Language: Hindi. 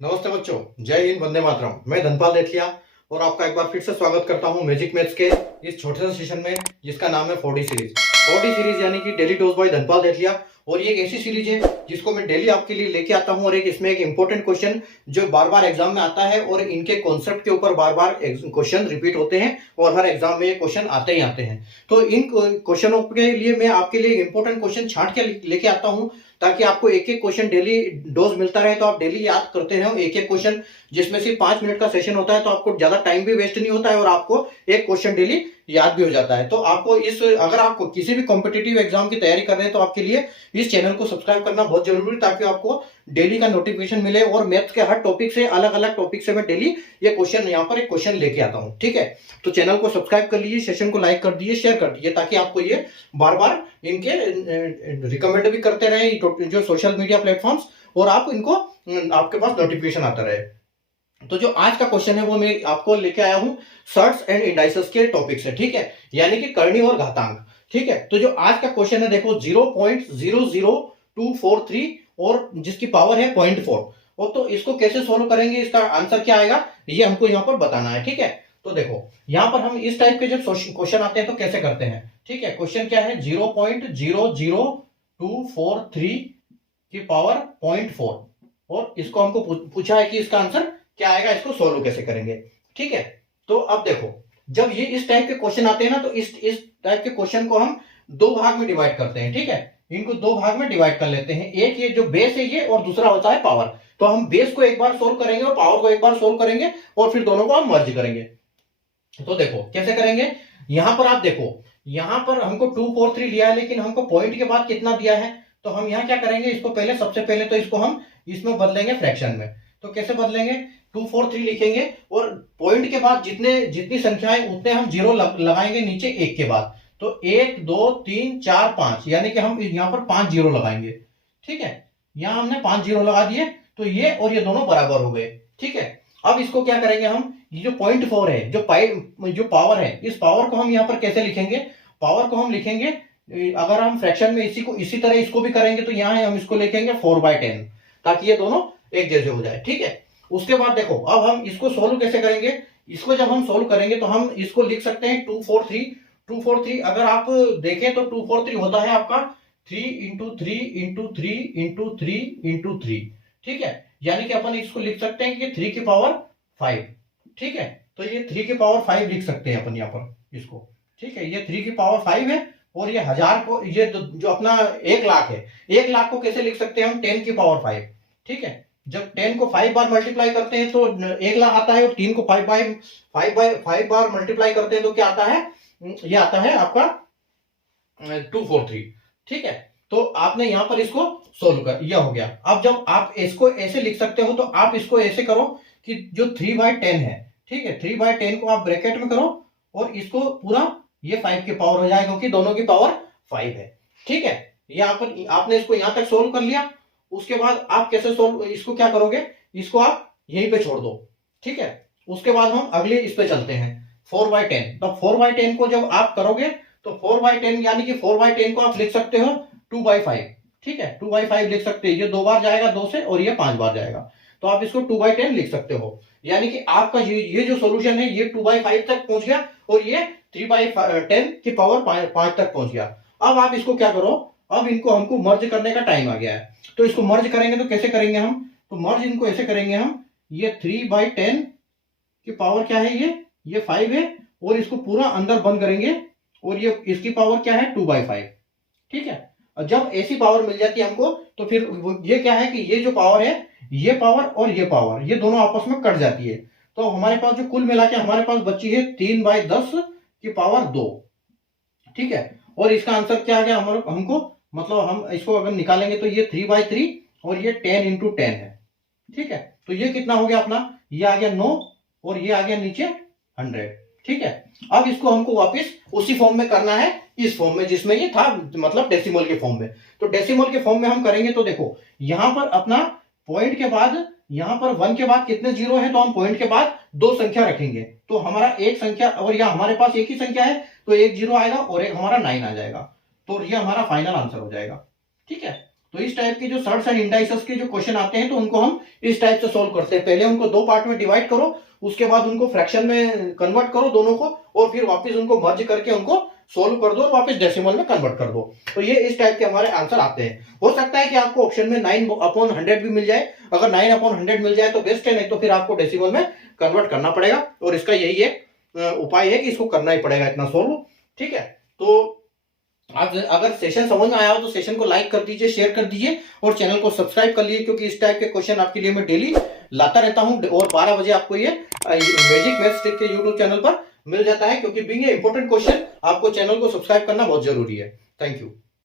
नमस्ते बच्चों, जय हिंद, वंदे मातरम। मैं धनपाल देथिया और आपका एक बार फिर से स्वागत करता हूं मैजिक मैथ्स के इस छोटे से सेशन में जिसका नाम है 4D सीरीज। 4D सीरीज यानी कि डेली डोज बाय धनपाल देथिया। और ये एक ऐसी सीरीज है जिसको मैं डेली आपके लिए लेके आता हूं और एक इसमें एक इंपॉर्टेंट क्वेश्चन जो बार बार एग्जाम में आता है और इनके कॉन्सेप्ट के ऊपर बार बार क्वेश्चन रिपीट होते हैं और हर एग्जाम में ये क्वेश्चन आते ही आते हैं। तो इन क्वेश्चनों के लिए मैं आपके लिए इंपॉर्टेंट क्वेश्चन छांट के लेके आता हूं ताकि आपको एक एक क्वेश्चन डेली डोज मिलता रहे, तो आप डेली याद करते रहो एक एक क्वेश्चन, जिसमें सिर्फ 5 मिनट का सेशन होता है, तो आपको ज्यादा टाइम भी वेस्ट नहीं होता है और आपको एक क्वेश्चन डेली याद भी हो जाता है। तो आपको अगर आपको किसी भी कॉम्पिटिटिव एग्जाम की तैयारी कर रहे हैं तो आपके लिए इस चैनल को सब्सक्राइब करना बहुत जरूरी है, ताकि आपको डेली का नोटिफिकेशन मिले और मैथ्स के हर टॉपिक से अलग अलग टॉपिक से मैं डेली ये क्वेश्चन यहाँ पर एक क्वेश्चन लेके आता हूँ। ठीक है, तो चैनल को सब्सक्राइब कर लीजिए, सेशन को लाइक कर दीजिए, शेयर कर दीजिए, ताकि आपको ये बार बार इनके रिकमेंड भी करते रहे जो सोशल मीडिया प्लेटफॉर्म्स, और आप इनको आपके पास नोटिफिकेशन आता रहे। तो जो आज का क्वेश्चन है वो मैं आपको लेके आया हूं सर्ट्स एंड इंडाइसेस के टॉपिक से। ठीक है, यानी कि करनी और घातांक। ठीक है, तो जो आज का क्वेश्चन है देखो 0.00243 और जिसकी पावर है 0.4, और तो इसको कैसे सोल्व करेंगे, इसका आंसर क्या आएगा, ये हमको यहाँ पर बताना है। ठीक है, तो देखो यहाँ पर हम इस टाइप के जब क्वेश्चन आते हैं तो कैसे करते हैं। ठीक है, क्वेश्चन क्या है 0.00243 की पावर 0.4, और इसको हमको पूछा है कि इसका आंसर क्या आएगा, इसको सोल्व कैसे करेंगे। ठीक है, तो अब देखो जब ये इस टाइप के क्वेश्चन आते हैं ना, तो इस टाइप के क्वेश्चन को हम दो भाग में डिवाइड करते हैं। ठीक है, इनको दो भाग में डिवाइड कर लेते हैं, एक ये जो बेस है ये, और दूसरा होता है पावर। तो हम बेस को एक बार सोल्व करेंगे और पावर को एक बार सोल्व करेंगे, और फिर दोनों को हम मर्ज करेंगे। तो देखो कैसे करेंगे, यहां पर आप देखो, यहां पर हमको 243 लिया है, लेकिन हमको पॉइंट के बाद कितना दिया है, तो हम यहां क्या करेंगे, इसको पहले सबसे पहले तो इसको हम इसमें बदलेंगे फ्रैक्शन में। तो कैसे बदलेंगे, 243 लिखेंगे और पॉइंट के बाद जितनी संख्याएं उतने हम जीरो लगाएंगे नीचे एक के बाद। तो 1 2 3 4 5, यानी कि हम यहाँ पर 5 जीरो लगाएंगे। ठीक है, यहां हमने 5 जीरो लगा दिए, तो ये और ये दोनों बराबर हो गए। ठीक है, अब इसको क्या करेंगे हम, ये जो 0.4 है, जो पावर है, इस पावर को हम यहाँ पर कैसे लिखेंगे, पावर को हम लिखेंगे, अगर हम फ्रैक्शन में इसी तरह इसको भी करेंगे तो यहाँ हम इसको लिखेंगे 4/10, ताकि ये दोनों एक जैसे हो जाए। ठीक है, उसके बाद देखो अब हम इसको सोल्व कैसे करेंगे, इसको जब हम सोल्व करेंगे तो हम इसको लिख सकते हैं 243। अगर आप देखें तो 243 होता है आपका 3 इंटू 3 इंटू 3 इंटू 3 इंटू 3। ठीक है, यानी कि अपन इसको लिख सकते हैं कि 3 की पावर 5। ठीक है, तो ये 3 की पावर 5 लिख सकते हैं अपन यहाँ पर इसको। ठीक है, ये 3 की पावर 5 है, और ये 1000 को, ये जो अपना 1 लाख है, 1 लाख को कैसे लिख सकते हैं हम, 10 की पावर 5। ठीक है, जब 10 को 5 बार मल्टीप्लाई करते हैं तो 1 लाख आता है, और 3 को 5 बार मल्टीप्लाई करते हैं तो क्या आता है, ये आता है आपका 243। ठीक है, तो आपने यहां पर इसको सोल्व कर, यह हो गया। अब जब आप इसको ऐसे लिख सकते हो तो आप इसको ऐसे करो कि जो 3/10 है, ठीक है, 3/10 को आप ब्रैकेट में करो, और इसको पूरा ये 5 की पावर हो जाएगा, क्योंकि दोनों की पावर 5 है। ठीक है, यहाँ पर आपने इसको यहां तक सोल्व कर लिया। उसके बाद आप कैसे सोल्व, इसको क्या करोगे, इसको आप यहीं पे छोड़ दो। ठीक है, उसके बाद हम अगले इस पे चलते हैं 4/10। तो 4/10 को जब आप करोगे तो 4/10 यानी कि 4/10 को आप लिख सकते हो 2/5। ठीक है, 2/5 लिख सकते हैं, ये 2 बार जाएगा 2 से, और ये 5 बार जाएगा, तो आप इसको 2/10 लिख सकते हो। यानी कि आपका ये जो सोल्यूशन है ये 2/5 तक पहुंच गया, और ये 3/10 की पावर 5 तक पहुंच गया। अब आप इसको क्या करो, अब इनको हमको मर्ज करने का टाइम आ गया है। तो इसको मर्ज करेंगे तो कैसे करेंगे हम, तो मर्ज इनको ऐसे करेंगे हम, ये 3/10 की पावर क्या है, ये 5 है, और इसको पूरा अंदर बंद करेंगे, और ये इसकी पावर क्या है 2/5। ठीक है, और जब ऐसी पावर मिल जाती है हमको, तो फिर ये क्या है कि ये जो पावर है, ये पावर और ये पावर, ये दोनों आपस में कट जाती है। तो हमारे पास जो कुल मिला के हमारे पास बची है 3/10 की पावर 2। ठीक है, और इसका आंसर क्या आ गया हमको, मतलब हम इसको अगर निकालेंगे तो ये 3/3, और ये 10 इंटू 10 है। ठीक है, तो ये कितना हो गया अपना, ये आ गया 9, और ये आ गया नीचे 100। ठीक है, अब इसको हमको वापस उसी फॉर्म में करना है, इस फॉर्म में जिसमें ये था, मतलब डेसिमल के फॉर्म में। तो डेसिमल के फॉर्म में हम करेंगे तो देखो यहां पर अपना पॉइंट के बाद, यहां पर 1 के बाद कितने जीरो है, तो हम पॉइंट के बाद 2 संख्या रखेंगे, तो हमारा एक संख्या, और यह हमारे पास एक ही संख्या है, तो एक जीरो आएगा और एक हमारा 9 आ जाएगा, तो ये हमारा फाइनल आंसर हो जाएगा। ठीक है, तो तो इस टाइप के जो सर्ट्स एंड इंडाइसेस के जो क्वेश्चन आते हैं तो उनको हम इस टाइप से सोल्व करते हैं। पहले उनको दो पार्ट में डिवाइड करो, उसके बाद उनको फ्रैक्शन में कन्वर्ट करो दोनों को, और फिर वापस उनको मर्ज करके उनको सोल्व कर दो और वापस डेसिमल में कन्वर्ट कर दो। तो ये इस टाइप के हमारे आंसर आते हैं। हो सकता है कि आपको ऑप्शन में 9/100 भी मिल जाए, अगर 9/100 मिल जाए तो बेस्ट है, नहीं तो फिर आपको डेसिमल में कन्वर्ट करना पड़ेगा, और इसका यही एक उपाय है कि इसको करना ही पड़ेगा इतना सोल्व। ठीक है, तो आप अगर सेशन समझ में आया हो तो सेशन को लाइक कर दीजिए, शेयर कर दीजिए और चैनल को सब्सक्राइब कर लीजिए, क्योंकि इस टाइप के क्वेश्चन आपके लिए मैं डेली लाता रहता हूं, और 12 बजे आपको ये मैजिक मैथ्स ट्रिक के यूट्यूब चैनल पर मिल जाता है। क्योंकि बीइंग ए इंपॉर्टेंट क्वेश्चन आपको चैनल को सब्सक्राइब करना बहुत जरूरी है। Thank you.